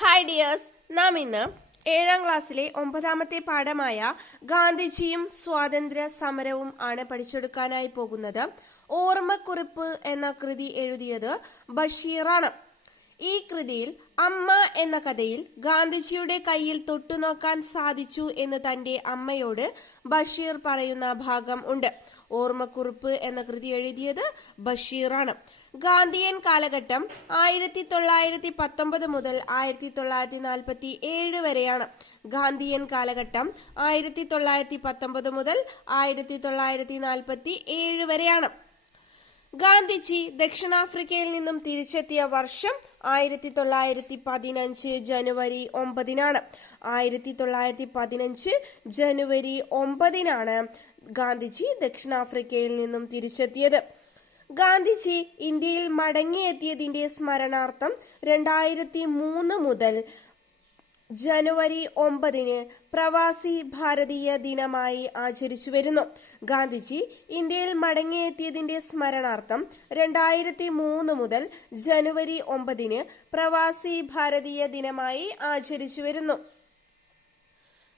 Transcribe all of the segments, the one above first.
Hi dears, നാം ഇന്ന് 7ാം ക്ലാസ്സിലെ 9ാമത്തെ പാഠമായ ഗാന്ധിജിയും സ്വാതന്ത്ര്യ സമരവും ആണ് പഠിച്ചെടുക്കാനായി പോകുന്നത്. ഓർമ്മക്കുറിപ്പ് എന്ന കൃതി എഴുതിയത് ബഷീറാണ്. ഈ കൃതിയിൽ അമ്മ എന്ന കഥയിൽ ഗാന്ധിജിയുടെ കയ്യിൽ തൊട്ടുനോക്കാൻ സാധിച്ചു എന്ന് തന്റെ അമ്മയോട് ബഷീർ പറയുന്ന ഭാഗം ഉണ്ട്. ഓർമ്മക്കുറിപ്പ് എന്ന കൃതി എഴുതിയത് ബഷീറാണ്. ഗാന്ധിയൻ കാലഘട്ടം 1919 മുതൽ 1947 വരെയാണ്. ഗാന്ധിയൻ കാലഘട്ടം 1919 മുതൽ 1947 വരെയാണ്. ഗാന്ധിജി ദക്ഷിണാഫ്രിക്കയിൽ നിന്നും തിരിച്ചെത്തിയ വർഷം 1915 ജനുവരി 9-നാണ്. 1915 ജനുവരി 9-നാണ് ഗാന്ധിജി ദക്ഷിണാഫ്രിക്കയിൽ നിന്നും തിരിച്ചെത്തിയത്. ഗാന്ധിജി ഇന്ത്യയിൽ മടങ്ങിയെത്തിയതിന്റെ സ്മരണാർത്ഥം 2003 മുതൽ ജനുവരി 9-ന് പ്രവാസി ഭാരതീയ ദിനമായി ആചരിച്ചു വരുന്നു. ഗാന്ധിജി ഇന്ത്യയിൽ മടങ്ങിയെത്തിയതിന്റെ സ്മരണാർത്ഥം 2003 മുതൽ ജനുവരി 9-ന് പ്രവാസി ഭാരതീയ ദിനമായി ആചരിച്ചു വരുന്നു.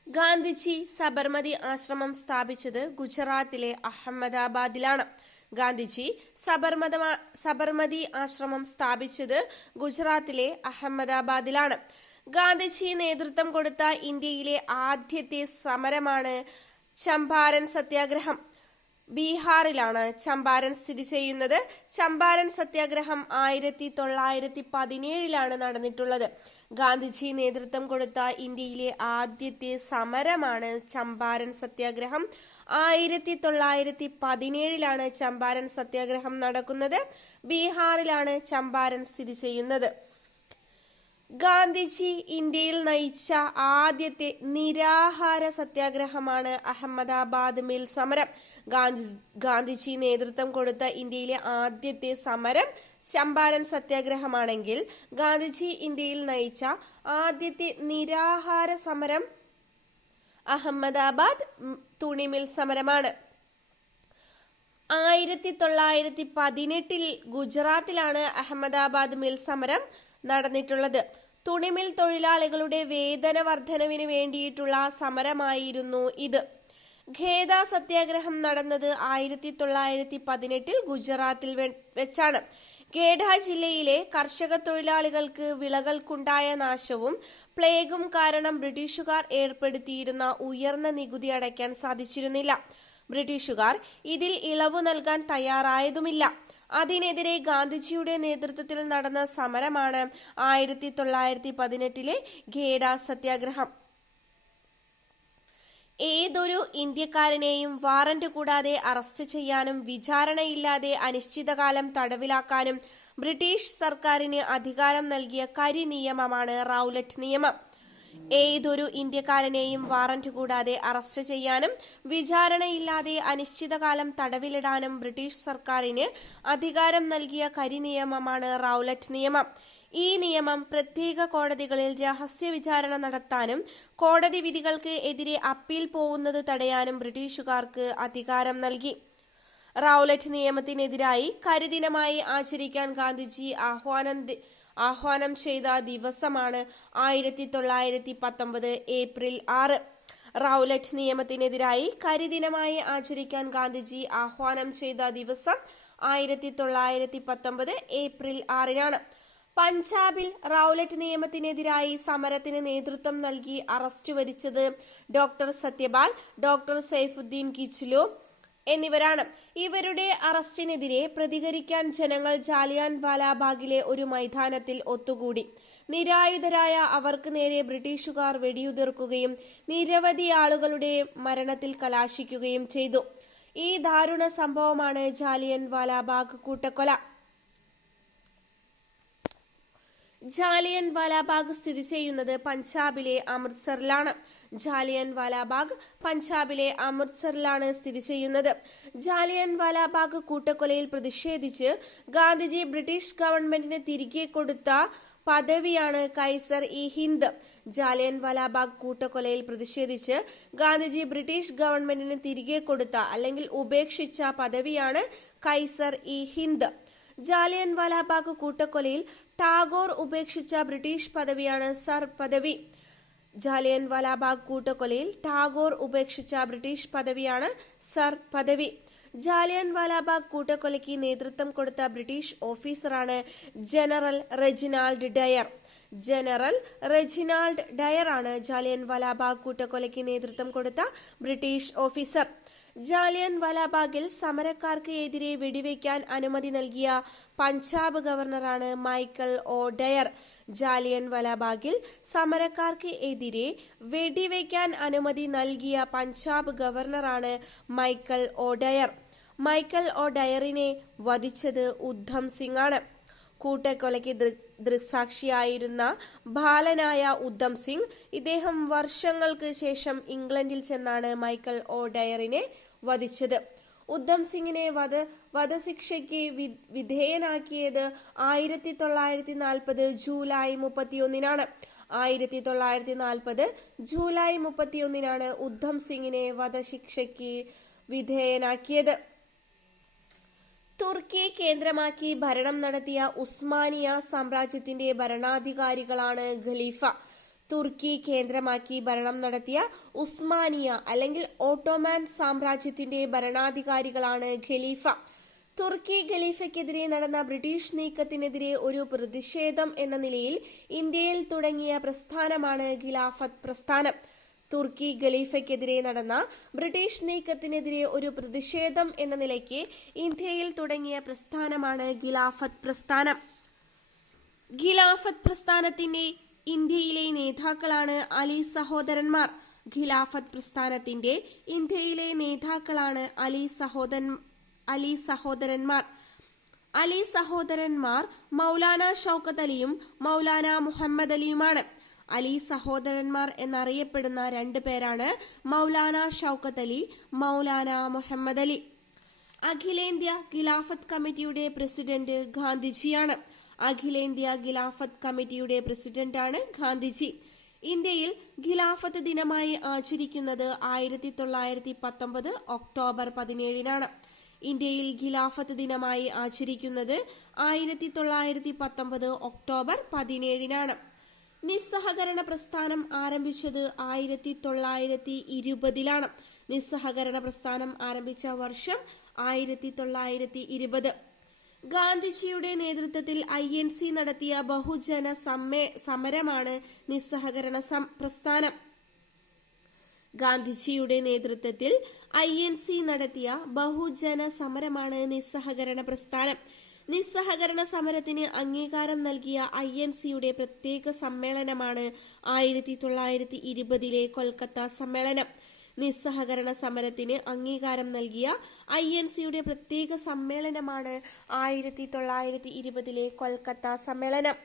ഗാന്ധിജി സബർമതി ആശ്രമം സ്ഥാപിച്ചത് ഗുജറാത്തിലെ അഹമ്മദാബാദിലാണ്. ഗാന്ധിജി സബർമതി ആശ്രമം സ്ഥാപിച്ചത് ഗുജറാത്തിലെ അഹമ്മദാബാദിലാണ്. ഗാന്ധിജി നേതൃത്വം കൊടുത്ത ഇന്ത്യയിലെ ആദ്യത്തെ സമരമാണ് ചമ്പാരൻ സത്യാഗ്രഹം. ബീഹാറിലാണ് ചമ്പാരൻ സ്ഥിതി ചെയ്യുന്നത്. ചമ്പാരൻ സത്യാഗ്രഹം 1917-ലാണ് നടന്നിട്ടുള്ളത്. ഗാന്ധിജി നേതൃത്വം കൊടുത്ത ഇന്ത്യയിലെ ആദ്യത്തെ സമരമാണ് ചമ്പാരൻ സത്യാഗ്രഹം. 1917-ലാണ് ചമ്പാരൻ സത്യാഗ്രഹം നടക്കുന്നത്. ബീഹാറിലാണ് ചമ്പാരൻ സ്ഥിതി ചെയ്യുന്നത്. ഗാന്ധിജി ഇന്ത്യയിൽ നയിച്ച ആദ്യത്തെ നിരാഹാര സത്യാഗ്രഹമാണ് അഹമ്മദാബാദ് മിൽ സമരം. ഗാന്ധിജി നേതൃത്വം കൊടുത്ത ഇന്ത്യയിലെ ആദ്യത്തെ സമരം ചമ്പാരൻ സത്യാഗ്രഹമാണെങ്കിൽ ഗാന്ധിജി ഇന്ത്യയിൽ നയിച്ച ആദ്യത്തെ നിരാഹാര സമരം അഹമ്മദാബാദ് തുണിമിൽ സമരമാണ്. 1918 ഗുജറാത്തിലാണ് അഹമ്മദാബാദ് മിൽ സമരം നടന്നിട്ടുള്ളത്. തുണിമിൽ തൊഴിലാളികളുടെ വേതന വർധനവിന് വേണ്ടിയിട്ടുള്ള സമരമായിരുന്നു ഇത്. ഖേദ സത്യാഗ്രഹം നടന്നത് 1918 ഗുജറാത്തിൽ വെച്ചാണ്. ഖേഡ ജില്ലയിലെ കർഷക തൊഴിലാളികൾക്ക് വിളകൾക്കുണ്ടായ നാശവും പ്ലേഗും കാരണം ബ്രിട്ടീഷുകാർ ഏർപ്പെടുത്തിയിരുന്ന ഉയർന്ന നികുതി അടയ്ക്കാൻ സാധിച്ചിരുന്നില്ല. ബ്രിട്ടീഷുകാർ ഇതിൽ ഇളവ് നൽകാൻ തയ്യാറായതുമില്ല. അതിനെതിരെ ഗാന്ധിജിയുടെ നേതൃത്വത്തിൽ നടന്ന സമരമാണ് 1918 ഖേഡ സത്യാഗ്രഹം. ഏതൊരു ഇന്ത്യക്കാരനെയും വാറന്റ് കൂടാതെ അറസ്റ്റ് ചെയ്യാനും വിചാരണയില്ലാതെ അനിശ്ചിതകാലം തടവിലാക്കാനും ബ്രിട്ടീഷ് സർക്കാരിന് അധികാരം നൽകിയ കരിനിയമമാണ് റൗലറ്റ് നിയമം. ഏതൊരു ഇന്ത്യക്കാരനെയും വാറന്റ് കൂടാതെ അറസ്റ്റ് ചെയ്യാനും വിചാരണയില്ലാതെ അനിശ്ചിതകാലം തടവിലിടാനും ബ്രിട്ടീഷ് സർക്കാരിന് അധികാരം നൽകിയ കരിനിയമമാണ് റൗലറ്റ് നിയമം. ഈ നിയമം പ്രത്യേക കോടതികളിൽ രഹസ്യ വിചാരണ നടത്താനും കോടതി വിധികൾക്ക് എതിരെ അപ്പീൽ പോകുന്നത് തടയാനും ബ്രിട്ടീഷുകാർക്ക് അധികാരം നൽകി. റൗലറ്റ് നിയമത്തിനെതിരായി കരിദിനമായി ആചരിക്കാൻ ഗാന്ധിജി ആഹ്വാനം ചെയ്ത ദിവസമാണ് 1919 ഏപ്രിൽ 6. റൗലറ്റ് നിയമത്തിനെതിരായി കരിദിനമായി ആചരിക്കാൻ ഗാന്ധിജി ആഹ്വാനം ചെയ്ത ദിവസം 1919 ഏപ്രിൽ 6-നാണ്. പഞ്ചാബിൽ റൗലറ്റ് നിയമത്തിനെതിരായി സമരത്തിന് നേതൃത്വം നൽകി അറസ്റ്റ് വരിച്ചത് ഡോക്ടർ സത്യപാൽ, ഡോക്ടർ സൈഫുദ്ദീൻ കിച്ലു എന്നിവരാണ്. ഇവരുടെ അറസ്റ്റിനെതിരെ പ്രതികരിക്കാൻ ജനങ്ങൾ ജാലിയൻ വാലാബാഗിലെ ഒരു മൈതാനത്തിൽ ഒത്തുകൂടി. നിരായുധരായ അവർക്ക് നേരെ ബ്രിട്ടീഷുകാർ വെടിയുതിർക്കുകയും നിരവധി ആളുകളുടെ മരണത്തിൽ കലാശിക്കുകയും ചെയ്തു. ഈ ദാരുണ സംഭവമാണ് ജാലിയൻ വാലാബാഗ് കൂട്ടക്കൊല. ജാലിയൻ വാലാബാഗ് സ്ഥിതി ചെയ്യുന്നത് പഞ്ചാബിലെ അമൃത്സറിലാണ്. ജാലിയൻ വാലാബാഗ് പഞ്ചാബിലെ അമൃത്സറിലാണ് സ്ഥിതി ചെയ്യുന്നത്. ജാലിയൻ വാലാബാഗ് കൂട്ടക്കൊലയിൽ പ്രതിഷേധിച്ച് ഗാന്ധിജി ബ്രിട്ടീഷ് ഗവൺമെന്റിന് തിരികെ കൊടുത്ത പദവിയാണ് കൈസർ ഇ ഹിന്ദ്. ജാലിയൻ വാലാബാഗ് കൂട്ടക്കൊലയിൽ പ്രതിഷേധിച്ച് ഗാന്ധിജി ബ്രിട്ടീഷ് ഗവൺമെന്റിന് തിരികെ കൊടുത്ത അല്ലെങ്കിൽ ഉപേക്ഷിച്ച പദവിയാണ് കൈസർ ഇ ഹിന്ദ്. ജാലിയൻ വാലാബാഗ് കൂട്ടക്കൊലയിൽ ടാഗോർ ഉപേക്ഷിച്ച ബ്രിട്ടീഷ് പദവിയാണ് സർ പദവി. ജാലിയൻ വാലാബാഗ് കൂട്ടക്കൊലയിൽ ടാഗോർ ഉപേക്ഷിച്ച ബ്രിട്ടീഷ് പദവിയാണ് സർ പദവി. ജാലിയൻ വാലാബാഗ് കൂട്ടക്കൊലയ്ക്ക് നേതൃത്വം കൊടുത്ത ബ്രിട്ടീഷ് ഓഫീസറാണ് General Reginald Dyer. General Reginald Dyer ആണ് ജാലിയൻ വാലാബാഗ് കൂട്ടക്കൊലയ്ക്ക് നേതൃത്വം കൊടുത്ത ബ്രിട്ടീഷ് ഓഫീസർ. ജാലിയൻ വാലാബാഗിൽ സമരക്കാർക്ക് എതിരെ വെടിവെക്കാൻ അനുമതി നൽകിയ പഞ്ചാബ് ഗവർണറാണ് മൈക്കൽ ഒ ഡയർ. ജാലിയൻ വാലാബാഗിൽ സമരക്കാർക്ക് എതിരെ വെടിവെക്കാൻ അനുമതി നൽകിയ പഞ്ചാബ് ഗവർണറാണ് Michael O Dyer. Michael O ഡയറിനെ വധിച്ചത് ഉദ്ധം സിംഗ് ആണ്. കൂട്ടക്കൊലയ്ക്ക് ദൃക്സാക്ഷിയായിരുന്ന ബാലനായ ഉദ്ധം സിംഗ്, ഇദ്ദേഹം വർഷങ്ങൾക്ക് ശേഷം ഇംഗ്ലണ്ടിൽ ചെന്നാണ് മൈക്കൽ ഒ ഡയറിനെ വധിച്ചത്. ഉദ്ധം സിംഗിനെ വധശിക്ഷയ്ക്ക് വിധേയനാക്കിയത് 1940 ജൂലൈ 31 1940 ജൂലൈ 31 ഉദ്ധം സിംഗിനെ വധശിക്ഷയ്ക്ക് വിധേയനാക്കിയത്. തുർക്കി കേന്ദ്രമാക്കി ഭരണം നടത്തിയ ഉസ്മാനിയ സാമ്രാജ്യത്തിന്റെ ഭരണാധികാരികളാണ് ഖലീഫ. തുർക്കി കേന്ദ്രമാക്കി ഭരണം നടത്തിയ ഉസ്മാനിയ അല്ലെങ്കിൽ ഓട്ടോമാൻ സാമ്രാജ്യത്തിന്റെ ഭരണാധികാരികളാണ് ഖലീഫ. തുർക്കി ഖലീഫയ്ക്കെതിരെ നടന്ന ബ്രിട്ടീഷ് നീക്കത്തിനെതിരെ ഒരു പ്രതിഷേധം എന്ന നിലയിൽ ഇന്ത്യയിൽ തുടങ്ങിയ പ്രസ്ഥാനമാണ് ഖിലാഫത്ത് പ്രസ്ഥാനം. തുർക്കി ഖലീഫയ്ക്കെതിരെ നടന്ന ബ്രിട്ടീഷ് നീക്കത്തിനെതിരെ ഒരു പ്രതിഷേധം എന്ന നിലയ്ക്ക് ഇന്ത്യയിൽ തുടങ്ങിയ പ്രസ്ഥാനമാണ് ഖിലാഫത്ത് പ്രസ്ഥാനം. ഖിലാഫത്ത് പ്രസ്ഥാനത്തിന്റെ ഇന്ത്യയിലെ നേതാക്കളാണ് അലി സഹോദരന്മാർ. ഖിലാഫത്ത് പ്രസ്ഥാനത്തിന്റെ ഇന്ത്യയിലെ നേതാക്കളാണ് അലി സഹോദരന്മാർ. അലി സഹോദരന്മാർ മൗലാന ഷൗക്കത്ത് അലിയും മൗലാന മുഹമ്മദ് അലിയുമാണ്. അലി സഹോദരന്മാർ എന്നറിയപ്പെടുന്ന രണ്ടു പേരാണ് മൗലാന ഷൗക്കത്ത് അലി, മൗലാന മുഹമ്മദ് അലി. അഖിലേന്ത്യാ ഖിലാഫത്ത് കമ്മിറ്റിയുടെ പ്രസിഡന്റ് ഗാന്ധിജിയാണ്. അഖിലേന്ത്യാ ഖിലാഫത്ത് കമ്മിറ്റിയുടെ പ്രസിഡന്റാണ് ഗാന്ധിജി. ഇന്ത്യയിൽ ഖിലാഫത്ത് ദിനമായി ആചരിക്കുന്നത് 1919 ഒക്ടോബർ 17 ഇന്ത്യയിൽ ഖിലാഫത്ത് ദിനമായി ആചരിക്കുന്നത് 1919 ഒക്ടോബർ 17 നിസ്സഹകരണ പ്രസ്ഥാനം ആരംഭിച്ചത് 1920 നിസ്സഹകരണ പ്രസ്ഥാനം ആരംഭിച്ച വർഷം 1920. ഗാന്ധിജിയുടെ നേതൃത്വത്തിൽ INC നടത്തിയ ബഹുജന സമരമാണ് നിസ്സഹകരണ പ്രസ്ഥാനം. ഗാന്ധിജിയുടെ നേതൃത്വത്തിൽ INC നടത്തിയ ബഹുജന സമരമാണ് നിസ്സഹകരണ പ്രസ്ഥാനം. നിസ്സഹകരണ സമരത്തിന് അംഗീകാരം നൽകിയ INCയുടെ പ്രത്യേക സമ്മേളനമാണ് 1920 കൊൽക്കത്ത സമ്മേളനം. നിസ്സഹകരണ സമരത്തിന് അംഗീകാരം നൽകിയ INCയുടെ പ്രത്യേക സമ്മേളനമാണ് 1920 കൊൽക്കത്ത സമ്മേളനം.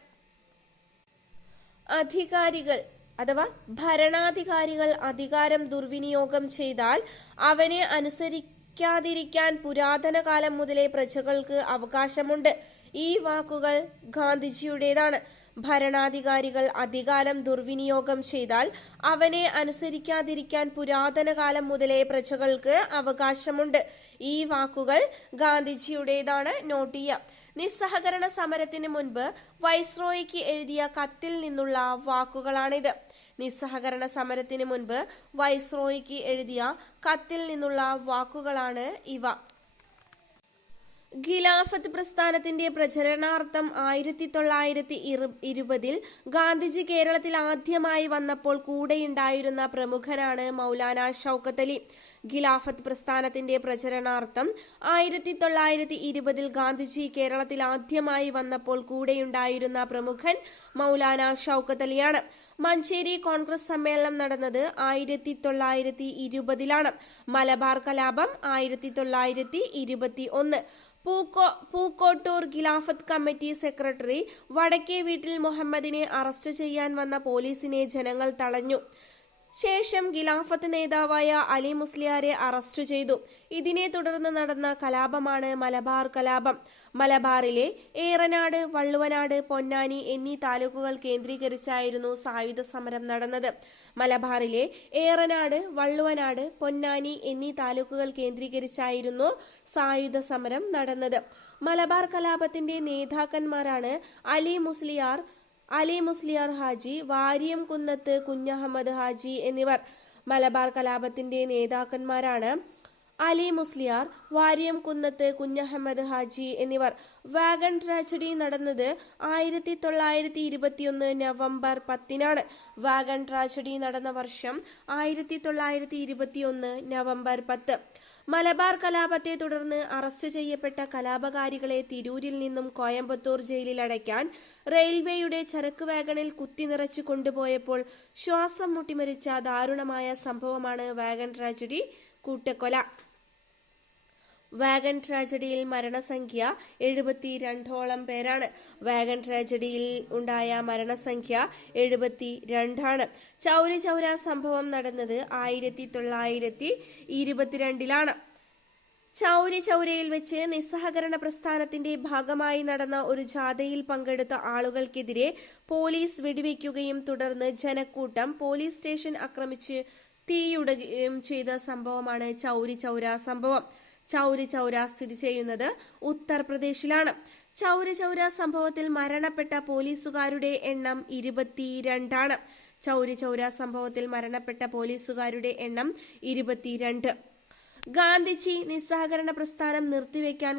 അധികാരികൾ അഥവാ ഭരണാധികാരികൾ അധികാരം ദുർവിനിയോഗം ചെയ്താൽ അവനെ അനുസരിക്കാതിരിക്കാൻ പുരാതന കാലം മുതലേ പ്രജകൾക്ക് അവകാശമുണ്ട്. ഈ വാക്കുകൾ ഗാന്ധിജിയുടേതാണ്. ഭരണാധികാരികൾ അധികാരം ദുർവിനിയോഗം ചെയ്താൽ അവനെ അനുസരിക്കാതിരിക്കാൻ പുരാതന കാലം മുതലേ പ്രജകൾക്ക് അവകാശമുണ്ട്. ഈ വാക്കുകൾ ഗാന്ധിജിയുടേതാണ്. നോട്ട് ചെയ്യാം. നിസ്സഹകരണ സമരത്തിന് മുൻപ് വൈസ്രോയിക്ക് എഴുതിയ കത്തിൽ നിന്നുള്ള വാക്കുകളാണിത്. നിസ്സഹകരണ സമരത്തിന് മുൻപ് വൈസ്രോയിക്ക് എഴുതിയ കത്തിൽ നിന്നുള്ള വാക്കുകളാണ് ഇവ. ഖിലാഫത്ത് പ്രസ്ഥാനത്തിന്റെ പ്രചരണാർത്ഥം 1920 ഗാന്ധിജി കേരളത്തിൽ ആദ്യമായി വന്നപ്പോൾ കൂടെയുണ്ടായിരുന്ന പ്രമുഖനാണ് മൗലാന ഷൗക്കത്ത് അലി. ഖിലാഫത്ത് പ്രസ്ഥാനത്തിന്റെ പ്രചരണാർത്ഥം 1920 ഗാന്ധിജി കേരളത്തിൽ ആദ്യമായി വന്നപ്പോൾ കൂടെയുണ്ടായിരുന്ന പ്രമുഖൻ മൗലാന ഷൗക്കത്ത് അലിയാണ്. മഞ്ചേരി കോൺഗ്രസ് സമ്മേളനം നടന്നത് 1920 മലബാർ കലാപം 1921. പൂക്കോട്ടൂർ ഖിലാഫത്ത് കമ്മിറ്റി സെക്രട്ടറി വടക്കേ വീട്ടിൽ മുഹമ്മദിനെ അറസ്റ്റ് ചെയ്യാൻ വന്ന പോലീസിനെ ജനങ്ങൾ തടഞ്ഞു. ശേഷം ഖിലാഫത്ത് നേതാവായ അലി മുസ്ലിയാരെ അറസ്റ്റ് ചെയ്തു. ഇതിനെ തുടർന്ന് നടന്ന കലാപമാണ് മലബാർ കലാപം. മലബാറിലെ ഏറനാട്, വള്ളുവനാട്, പൊന്നാനി എന്നീ താലൂക്കുകൾ കേന്ദ്രീകരിച്ചായിരുന്നു സായുധ സമരം നടന്നത്. മലബാറിലെ ഏറനാട്, വള്ളുവനാട്, പൊന്നാനി എന്നീ താലൂക്കുകൾ കേന്ദ്രീകരിച്ചായിരുന്നു സായുധ സമരം നടന്നത്. മലബാർ കലാപത്തിന്റെ നേതാക്കന്മാരാണ് അലി മുസ്ലിയാർ ഹാജി, വാരിയംകുന്നത്ത് കുഞ്ഞഹമ്മദ് ഹാജി എന്നിവർ. മലബാർ കലാപത്തിന്റെ നേതാക്കന്മാരാണ് അലി മുസ്ലിയാർ, വാരിയംകുന്നത്ത് കുഞ്ഞഹമ്മദ് ഹാജി എന്നിവർ. വാഗൺ ട്രാജഡി നടന്നത് 1921 നവംബർ 10-നാണ്. വാഗൺ ട്രാജഡി നടന്ന വർഷം 1921 നവംബർ 10. മലബാർ കലാപത്തെ തുടർന്ന് അറസ്റ്റ് ചെയ്യപ്പെട്ട കലാപകാരികളെ തിരൂരിൽ നിന്നും കോയമ്പത്തൂർ ജയിലിൽ അടയ്ക്കാൻ റെയിൽവേയുടെ ചരക്ക് വാഗണിൽ കുത്തിനിറച്ചു കൊണ്ടുപോയപ്പോൾ ശ്വാസം മുട്ടിമരിച്ച ദാരുണമായ സംഭവമാണ് വാഗൺ ട്രാജഡി കൂട്ടക്കൊല. വാഗൺ ട്രാജഡിയിൽ മരണസംഖ്യ 72ഓളം പേരാണ്. വാഗൺ ട്രാജഡിയിൽ ഉണ്ടായ മരണസംഖ്യ 72ആണ്. ചൗരി ചൗര സംഭവം നടന്നത് 1922-ലാണ്. ചൗരി ചൗരയിൽ വെച്ച് നിസ്സഹകരണ പ്രസ്ഥാനത്തിന്റെ ഭാഗമായി നടന്ന ഒരു ജാഥയിൽ പങ്കെടുത്ത ആളുകൾക്കെതിരെ പോലീസ് വെടിവെക്കുകയും തുടർന്ന് ജനക്കൂട്ടം പോലീസ് സ്റ്റേഷൻ ആക്രമിച്ച് തീയിടുകയും ചെയ്ത സംഭവമാണ് ചൗരി ചൗര സംഭവം. ചൗരി ചൗര സ്ഥിതി ചെയ്യുന്നത് ഉത്തർപ്രദേശിലാണ്. ചൗരി ചൗര സംഭവത്തിൽ മരണപ്പെട്ട പോലീസുകാരുടെ എണ്ണം 22ആണ്. ചൗരി ചൗര സംഭവത്തിൽ മരണപ്പെട്ട പോലീസുകാരുടെ എണ്ണം 22. ഗാന്ധിജി നിസ്സഹകരണ പ്രസ്ഥാനം നിർത്തിവെക്കാൻ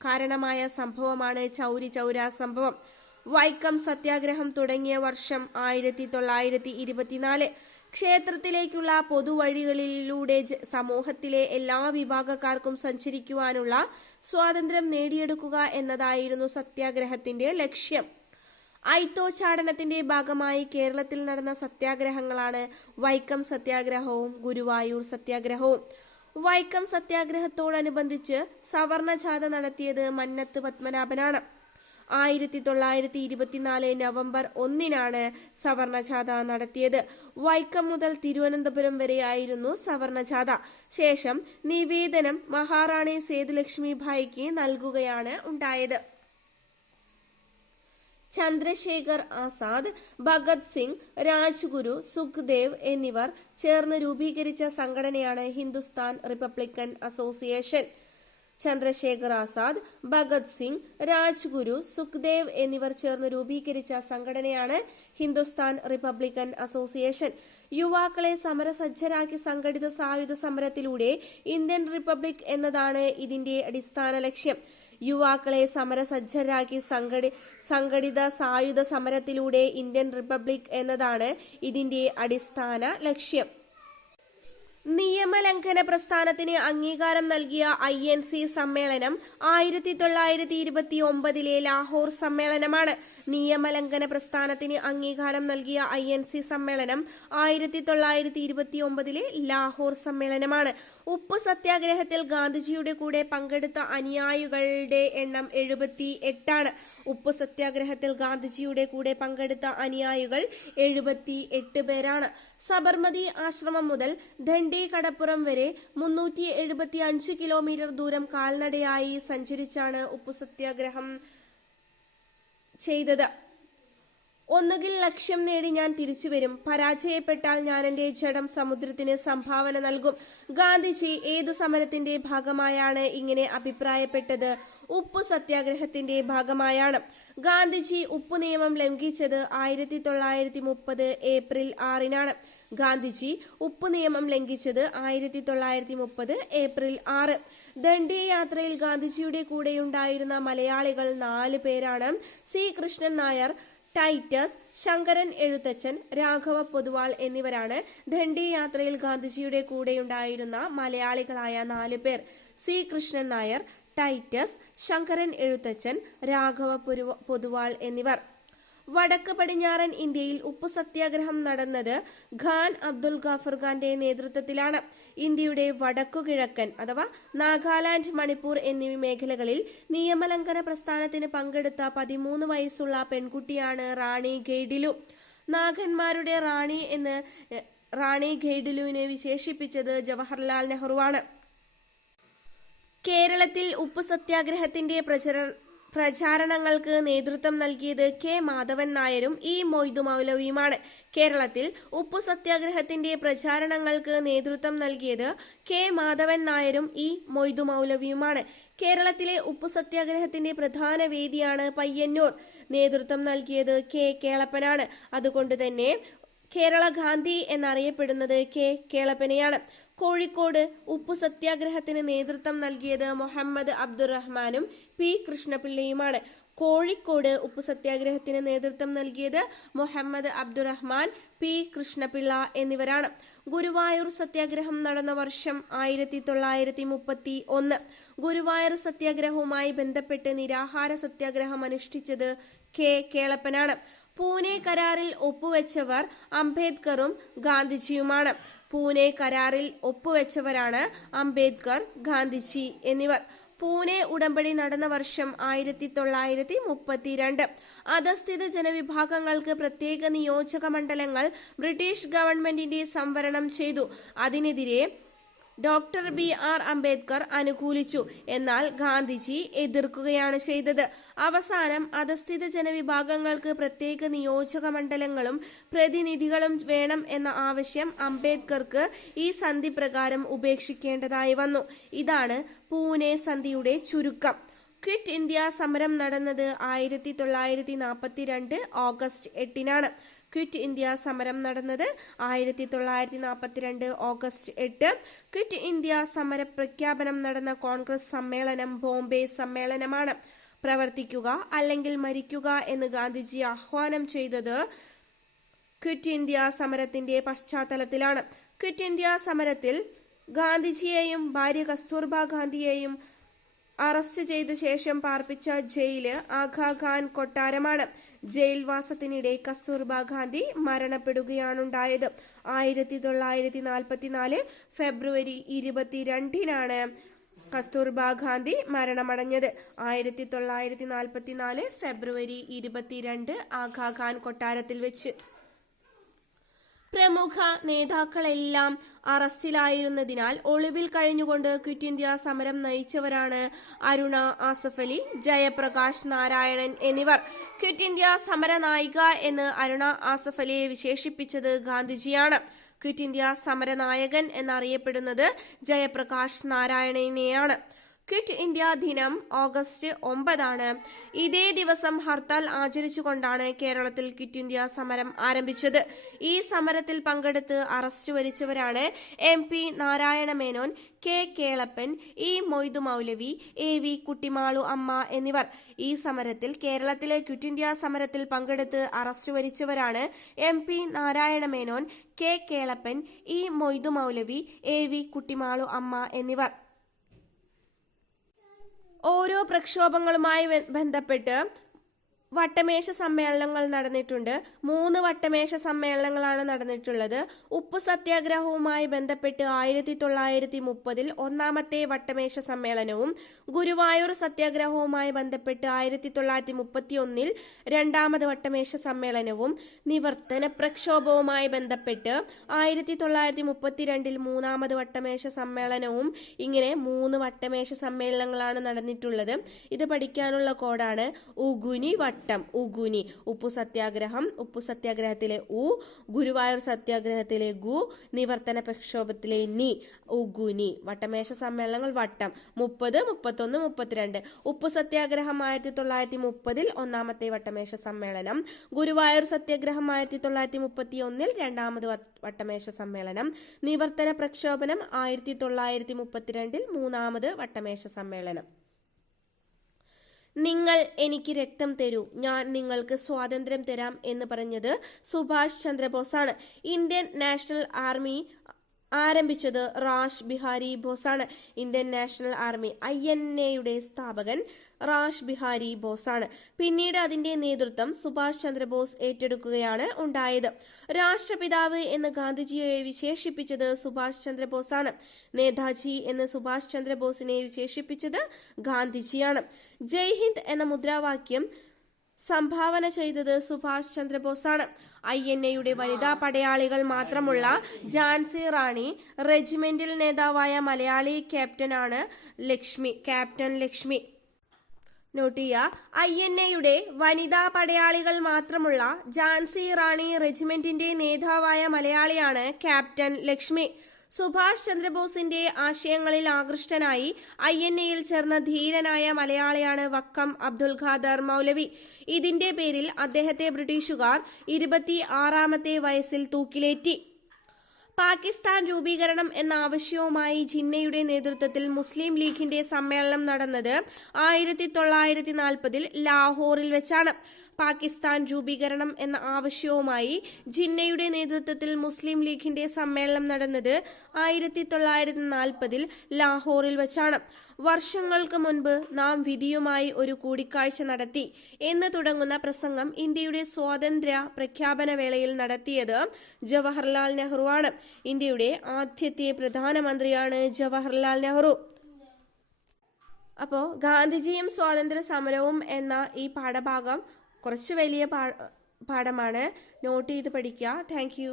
കാരണമായ സംഭവമാണ് ചൗരി ചൗര സംഭവം. വൈക്കം സത്യാഗ്രഹം തുടങ്ങിയ വർഷം 1924. ക്ഷേത്രത്തിലേക്കുള്ള പൊതുവഴികളിലൂടെ സമൂഹത്തിലെ എല്ലാ വിഭാഗക്കാർക്കും സഞ്ചരിക്കുവാനുള്ള സ്വാതന്ത്ര്യം നേടിയെടുക്കുക എന്നതായിരുന്നു സത്യാഗ്രഹത്തിന്റെ ലക്ഷ്യം. ഐത്തോച്ചാടനത്തിന്റെ ഭാഗമായി കേരളത്തിൽ നടന്ന സത്യാഗ്രഹങ്ങളാണ് വൈക്കം സത്യാഗ്രഹവും ഗുരുവായൂർ സത്യാഗ്രഹവും. വൈക്കം സത്യാഗ്രഹത്തോടനുബന്ധിച്ച് സവർണ ജാഥ നടത്തിയത് മന്നത്ത് പത്മനാഭനാണ്. 1924 നവംബർ 1-നാണ് സവർണ ജാഥ നടത്തിയത്. വൈക്കം മുതൽ തിരുവനന്തപുരം വരെയായിരുന്നു സവർണ ജാഥ. ശേഷം നിവേദനം മഹാറാണി സേതുലക്ഷ്മിഭായിക്ക് നൽകുകയാണ് ഉണ്ടായത്. ചന്ദ്രശേഖർ ആസാദ്, ഭഗത് സിംഗ്, രാജ്ഗുരു, സുഖ്ദേവ് എന്നിവർ ചേർന്ന് രൂപീകരിച്ച സംഘടനയാണ് ഹിന്ദുസ്ഥാൻ റിപ്പബ്ലിക്കൻ അസോസിയേഷൻ. ചന്ദ്രശേഖർ ആസാദ്, ഭഗത് സിംഗ്, രാജ്ഗുരു, സുഖ്ദേവ് എന്നിവർ ചേർന്ന് രൂപീകരിച്ച സംഘടനയാണ് ഹിന്ദുസ്ഥാൻ റിപ്പബ്ലിക്കൻ അസോസിയേഷൻ. യുവാക്കളെ സമരസജ്ജരാക്കി സംഘടിത സായുധ സമരത്തിലൂടെ ഇന്ത്യൻ റിപ്പബ്ലിക് എന്നതാണ് ഇതിന്റെ അടിസ്ഥാന ലക്ഷ്യം. യുവാക്കളെ സമരസജ്ജരാക്കി സംഘടിത സായുധ സമരത്തിലൂടെ ഇന്ത്യൻ റിപ്പബ്ലിക് എന്നതാണ് ഇതിന്റെ അടിസ്ഥാന ലക്ഷ്യം. നിയമലംഘന പ്രസ്ഥാനത്തിന് അംഗീകാരം നൽകിയ INC സമ്മേളനം 1929 ലാഹോർ സമ്മേളനമാണ്. നിയമലംഘന പ്രസ്ഥാനത്തിന് അംഗീകാരം നൽകിയ INC സമ്മേളനം 1929 ലാഹോർ സമ്മേളനമാണ്. ഉപ്പ് സത്യാഗ്രഹത്തിൽ ഗാന്ധിജിയുടെ കൂടെ പങ്കെടുത്ത അനുയായികളുടെ എണ്ണം 78ആണ്. ഉപ്പ് സത്യാഗ്രഹത്തിൽ ഗാന്ധിജിയുടെ കൂടെ പങ്കെടുത്ത അനുയായികൾ 78 പേരാണ്. സബർമതി ആശ്രമം മുതൽ ദണ്ഡി കടപ്പുറം വരെ 375 കിലോമീറ്റർ ദൂരം കാൽനടയായി സഞ്ചരിച്ചാണ് ഉപ്പു സത്യാഗ്രഹം ചെയ്തത്. ഒന്നുകിൽ ലക്ഷ്യം നേടി ഞാൻ തിരിച്ചു വരും, പരാജയപ്പെട്ടാൽ ഞാൻ എൻ്റെ ജഡം സമുദ്രത്തിന് സംഭാവന നൽകും. ഗാന്ധിജി ഏതു സമരത്തിന്റെ ഭാഗമായാണ് ഇങ്ങനെ അഭിപ്രായപ്പെട്ടത്? ഉപ്പു സത്യാഗ്രഹത്തിന്റെ ഭാഗമായാണ്. ഗാന്ധിജി ഉപ്പു നിയമം ലംഘിച്ചത് 1930 ഏപ്രിൽ 6-നാണ്. ഗാന്ധിജി ഉപ്പു നിയമം ലംഘിച്ചത് 1930 ഏപ്രിൽ 6. ദണ്ഡി യാത്രയിൽ ഗാന്ധിജിയുടെ കൂടെയുണ്ടായിരുന്ന മലയാളികൾ 4 പേരാണ്. സി കൃഷ്ണൻ നായർ, ടൈറ്റസ്, ശങ്കരൻ എഴുത്തച്ഛൻ, രാഘവ പൊതുവാൾ എന്നിവരാണ് ദണ്ഡി യാത്രയിൽ ഗാന്ധിജിയുടെ കൂടെയുണ്ടായിരുന്ന മലയാളികളായ 4 പേർ. സി കൃഷ്ണൻ നായർ, ടൈറ്റസ്, ശങ്കരൻ എഴുത്തച്ഛൻ, രാഘവ പൊതുവാൾ എന്നിവർ. വടക്ക് പടിഞ്ഞാറൻ ഇന്ത്യയിൽ ഉപ്പു സത്യാഗ്രഹം നടന്നത് ഖാൻ അബ്ദുൽ ഗാഫർ ഖാന്റെ നേതൃത്വത്തിലാണ്. ഇന്ത്യയുടെ വടക്കുകിഴക്കൻ അഥവാ നാഗാലാൻഡ്, മണിപ്പൂർ എന്നീ മേഖലകളിൽ നിയമലംഘന പ്രസ്ഥാനത്തിന് പങ്കെടുത്ത 13 വയസ്സുള്ള പെൺകുട്ടിയാണ് റാണി ഗെയ്ഡിലു. നാഗന്മാരുടെ റാണി എന്ന് റാണി ഗൈഡിലുവിനെ വിശേഷിപ്പിച്ചത് ജവഹർലാൽ നെഹ്റുവാണ്. കേരളത്തിൽ ഉപ്പു സത്യാഗ്രഹത്തിന്റെ പ്രചാരണങ്ങൾക്ക് നേതൃത്വം നൽകിയത് കെ മാധവൻ നായരും ഇ മൊയ്തു മൗലവിയുമാണ്. കേരളത്തിൽ ഉപ്പു സത്യാഗ്രഹത്തിന്റെ പ്രചാരണങ്ങൾക്ക് നേതൃത്വം നൽകിയത് കെ മാധവൻ നായരും ഇ മൊയ്തു മൗലവിയുമാണ്. കേരളത്തിലെ ഉപ്പു സത്യാഗ്രഹത്തിന്റെ പ്രധാന വേദിയാണ് പയ്യന്നൂർ. നേതൃത്വം നൽകിയത് കെ കേളപ്പനാണ്. അതുകൊണ്ട് തന്നെ കേരള ഗാന്ധി എന്നറിയപ്പെടുന്നത് കെ കേളപ്പനെയാണ്. കോഴിക്കോട് ഉപ്പു സത്യാഗ്രഹത്തിന് നേതൃത്വം നൽകിയത് മുഹമ്മദ് അബ്ദുറഹ്മാനും പി കൃഷ്ണപിള്ളയുമാണ്. കോഴിക്കോട് ഉപ്പു സത്യാഗ്രഹത്തിന് നേതൃത്വം നൽകിയത് മുഹമ്മദ് അബ്ദുറഹ്മാൻ, പി കൃഷ്ണപിള്ള എന്നിവരാണ്. ഗുരുവായൂർ സത്യാഗ്രഹം നടന്ന വർഷം 1931. ഗുരുവായൂർ സത്യാഗ്രഹവുമായി ബന്ധപ്പെട്ട് നിരാഹാര സത്യാഗ്രഹം അനുഷ്ഠിച്ചത് കെ കേളപ്പനാണ്. പൂനെ കരാറിൽ ഒപ്പുവെച്ചവർ അംബേദ്കറും ഗാന്ധിജിയുമാണ്. പൂനെ കരാറിൽ ഒപ്പുവെച്ചവരാണ് അംബേദ്കർ, ഗാന്ധിജി എന്നിവർ. പൂനെ ഉടമ്പടി നടന്ന വർഷം 1932. അധസ്ഥിത ജനവിഭാഗങ്ങൾക്ക് പ്രത്യേക നിയോജക മണ്ഡലങ്ങൾ ബ്രിട്ടീഷ് ഗവൺമെന്റിന്റെ സംവരണം ചെയ്തു. അതിനെതിരെ ഡോക്ടർ ബി.ആർ. അംബേദ്കർ അനുകൂലിച്ചു. എന്നാൽ ഗാന്ധിജി എതിർക്കുകയാണ് ചെയ്തത്. അവസാനം അധസ്ഥിത ജനവിഭാഗങ്ങൾക്ക് പ്രത്യേക നിയോജക മണ്ഡലങ്ങളും പ്രതിനിധികളും വേണം എന്ന ആവശ്യം അംബേദ്കർക്ക് ഈ സന്ധി പ്രകാരം ഉപേക്ഷിക്കേണ്ടതായി വന്നു. ഇതാണ് പൂനെ സന്ധിയുടെ ചുരുക്കം. ക്വിറ്റ് ഇന്ത്യ സമരം നടന്നത് 1942 ഓഗസ്റ്റ് 8. ക്വിറ്റ് ഇന്ത്യ സമരം നടന്നത് 1942 ഓഗസ്റ്റ് 8. ക്വിറ്റ് ഇന്ത്യ സമര പ്രഖ്യാപനം നടന്ന കോൺഗ്രസ് സമ്മേളനം ബോംബെ സമ്മേളനമാണ്. പ്രവർത്തിക്കുക അല്ലെങ്കിൽ മരിക്കുക എന്ന് ഗാന്ധിജി ആഹ്വാനം ചെയ്തത് ക്വിറ്റ് ഇന്ത്യ സമരത്തിന്റെ പശ്ചാത്തലത്തിലാണ്. ക്വിറ്റ് ഇന്ത്യ സമരത്തിൽ ഗാന്ധിജിയെയും ഭാര്യ കസ്തൂർബ ഗാന്ധിയെയും അറസ്റ്റ് ചെയ്ത ശേഷം പാർപ്പിച്ച ജയില് ആഘാഖാൻ കൊട്ടാരമാണ്. ജയിൽവാസത്തിനിടെ കസ്തൂർബ ഗാന്ധി മരണപ്പെടുകയാണുണ്ടായത്. 1944 ഫെബ്രുവരി 22 കസ്തൂർബ ഗാന്ധി മരണമടഞ്ഞത്. 1944 ഫെബ്രുവരി 22 ആഘാഖാൻ കൊട്ടാരത്തിൽ വെച്ച്. പ്രമുഖ നേതാക്കളെല്ലാം അറസ്റ്റിലായിരുന്നതിനാൽ ഒളിവിൽ കഴിഞ്ഞുകൊണ്ട് ക്വിറ്റ് ഇന്ത്യ സമരം നയിച്ചവരാണ് അരുണ ആസഫ് അലി, ജയപ്രകാശ് നാരായണൻ എന്നിവർ. ക്വിറ്റ് ഇന്ത്യ സമര നായിക എന്ന് അരുണ ആസഫ് അലിയെ വിശേഷിപ്പിച്ചത് ഗാന്ധിജിയാണ്. ക്വിറ്റ് ഇന്ത്യ സമര നായകൻ എന്നറിയപ്പെടുന്നത് ജയപ്രകാശ് നാരായണനെയാണ്. ക്വിറ്റ് ഇന്ത്യ ദിനം ഓഗസ്റ്റ് 9. ഇതേ ദിവസം ഹർത്താൽ ആചരിച്ചുകൊണ്ടാണ് കേരളത്തിൽ ക്വിറ്റ് ഇന്ത്യ സമരം ആരംഭിച്ചത്. ഈ സമരത്തിൽ പങ്കെടുത്ത് അറസ്റ്റ് വരിച്ചവരാണ് MP Narayana Menon, K Kelappan, E Moidu Moulavi, AV Kuttimalu Amma എന്നിവർ. ഈ സമരത്തിൽ കേരളത്തിലെ ക്വിറ്റ് ഇന്ത്യ സമരത്തിൽ പങ്കെടുത്ത് അറസ്റ്റ് വരിച്ചവരാണ് MP Narayana Menon, K Kelappan, E Moidu Moulavi, AV Kuttimalu Amma എന്നിവർ. ഓരോ പ്രക്ഷോഭങ്ങളുമായി ബന്ധപ്പെട്ട് വട്ടമേശ സമ്മേളനങ്ങൾ നടന്നിട്ടുണ്ട്. 3 വട്ടമേശ സമ്മേളനങ്ങളാണ് നടന്നിട്ടുള്ളത്. ഉപ്പു സത്യാഗ്രഹവുമായി ബന്ധപ്പെട്ട് 1930 ഒന്നാമത്തെ വട്ടമേശ സമ്മേളനവും ഗുരുവായൂർ സത്യാഗ്രഹവുമായി ബന്ധപ്പെട്ട് 1931 രണ്ടാമത് വട്ടമേശ സമ്മേളനവും നിവർത്തന പ്രക്ഷോഭവുമായി ബന്ധപ്പെട്ട് 1932 മൂന്നാമത് വട്ടമേശ സമ്മേളനവും ഇങ്ങനെ 3 വട്ടമേശ സമ്മേളനങ്ങളാണ് നടന്നിട്ടുള്ളത്. ഇത് പഠിക്കാനുള്ള കോഡാണ് ഉഗുനി വട്ടം. ഉഗുനി. ഉപ്പു സത്യാഗ്രഹം, ഉപ്പു സത്യാഗ്രഹത്തിലെ ഉ, ഗുരുവായൂർ സത്യാഗ്രഹത്തിലെ ഗു, നിവർത്തന പ്രക്ഷോഭത്തിലെ നി. ഉഗുനി. വട്ടമേശ സമ്മേളനങ്ങൾ വട്ടം 30, 31, 32. ഉപ്പു സത്യാഗ്രഹം 1930 ഒന്നാമത്തെ വട്ടമേശ സമ്മേളനം. ഗുരുവായൂർ സത്യാഗ്രഹം 1931 രണ്ടാമത് വട്ടമേശ സമ്മേളനം. നിവർത്തന പ്രക്ഷോഭനം 1932 മൂന്നാമത് വട്ടമേശ സമ്മേളനം. നിങ്ങൾ എനിക്ക് രക്തം തരൂ, ഞാൻ നിങ്ങൾക്ക് സ്വാതന്ത്ര്യം തരാം എന്ന് പറഞ്ഞത് സുഭാഷ് ചന്ദ്രബോസാണ്. ഇന്ത്യൻ നാഷണൽ ആർമി ആരംഭിച്ചത് റാഷ് ബിഹാരി ബോസാണ്. ഇന്ത്യൻ നാഷണൽ ആർമി INA-യുടെ സ്ഥാപകൻ റാഷ് ബിഹാരി ബോസാണ്. പിന്നീട് അതിന്റെ നേതൃത്വം സുഭാഷ് ചന്ദ്രബോസ് ഏറ്റെടുക്കുകയാണ് ഉണ്ടായത്. രാഷ്ട്രപിതാവ് എന്ന് ഗാന്ധിജിയെ വിശേഷിപ്പിച്ചത് സുഭാഷ് ചന്ദ്രബോസാണ്. നേതാജി എന്ന് സുഭാഷ് ചന്ദ്രബോസിനെ വിശേഷിപ്പിച്ചത് ഗാന്ധിജിയാണ്. ജയ് ഹിന്ദ് എന്ന മുദ്രാവാക്യം സംഭാവന ചെയ്തത് സുഭാഷ് ചന്ദ്രബോസാണ്. INA-യുടെ വനിതാ പടയാളികൾ മാത്രമുള്ള ഝാൻസി റാണി റെജിമെന്റിൽ നേതാവായ മലയാളി ക്യാപ്റ്റൻ ലക്ഷ്മി. നോട്ട് ചെയ്യുക, INA-യുടെ വനിതാ പടയാളികൾ മാത്രമുള്ള ഝാൻസി റാണി റെജിമെന്റിന്റെ നേതാവായ മലയാളിയാണ് ക്യാപ്റ്റൻ ലക്ഷ്മി. സുഭാഷ് ചന്ദ്രബോസിന്റെ ആശയങ്ങളിൽ ആകൃഷ്ടനായി INA-യിൽ ചേർന്ന ധീരനായ മലയാളിയാണ് വക്കം അബ്ദുൽ ഖാദർ മൗലവി. ഇതിന്റെ പേരിൽ അദ്ദേഹത്തെ ബ്രിട്ടീഷുകാർ 26-ാമത്തെ വയസ്സിൽ തൂക്കിലേറ്റി. പാകിസ്ഥാൻ രൂപീകരണം എന്ന ആവശ്യവുമായി ജിന്നയുടെ നേതൃത്വത്തിൽ മുസ്ലിം ലീഗിന്റെ സമ്മേളനം നടന്നത് 1940-ൽ ലാഹോറിൽ വെച്ചാണ്. പാകിസ്ഥാൻ രൂപീകരണം എന്ന ആവശ്യവുമായി ജിന്നയുടെ നേതൃത്വത്തിൽ മുസ്ലിം ലീഗിന്റെ സമ്മേളനം നടന്നത് 1940-ൽ ലാഹോറിൽ വെച്ചാണ്. വർഷങ്ങൾക്ക് മുൻപ് നാം വിധിയുമായി ഒരു കൂടിക്കാഴ്ച നടത്തി എന്ന് തുടങ്ങുന്ന പ്രസംഗം ഇന്ത്യയുടെ സ്വാതന്ത്ര്യ പ്രഖ്യാപന വേളയിൽ നടത്തിയത് ജവഹർലാൽ നെഹ്റുവാണ്. ഇന്ത്യയുടെ ആദ്യത്തെ പ്രധാനമന്ത്രിയാണ് ജവഹർലാൽ നെഹ്റു. അപ്പോൾ ഗാന്ധിജിയും സ്വാതന്ത്ര്യ സമരവും എന്ന ഈ പാഠഭാഗം കുറച്ച് വലിയ പാഠമാണ്. നോട്ട് ചെയ്ത് പഠിക്കുക. Thank you.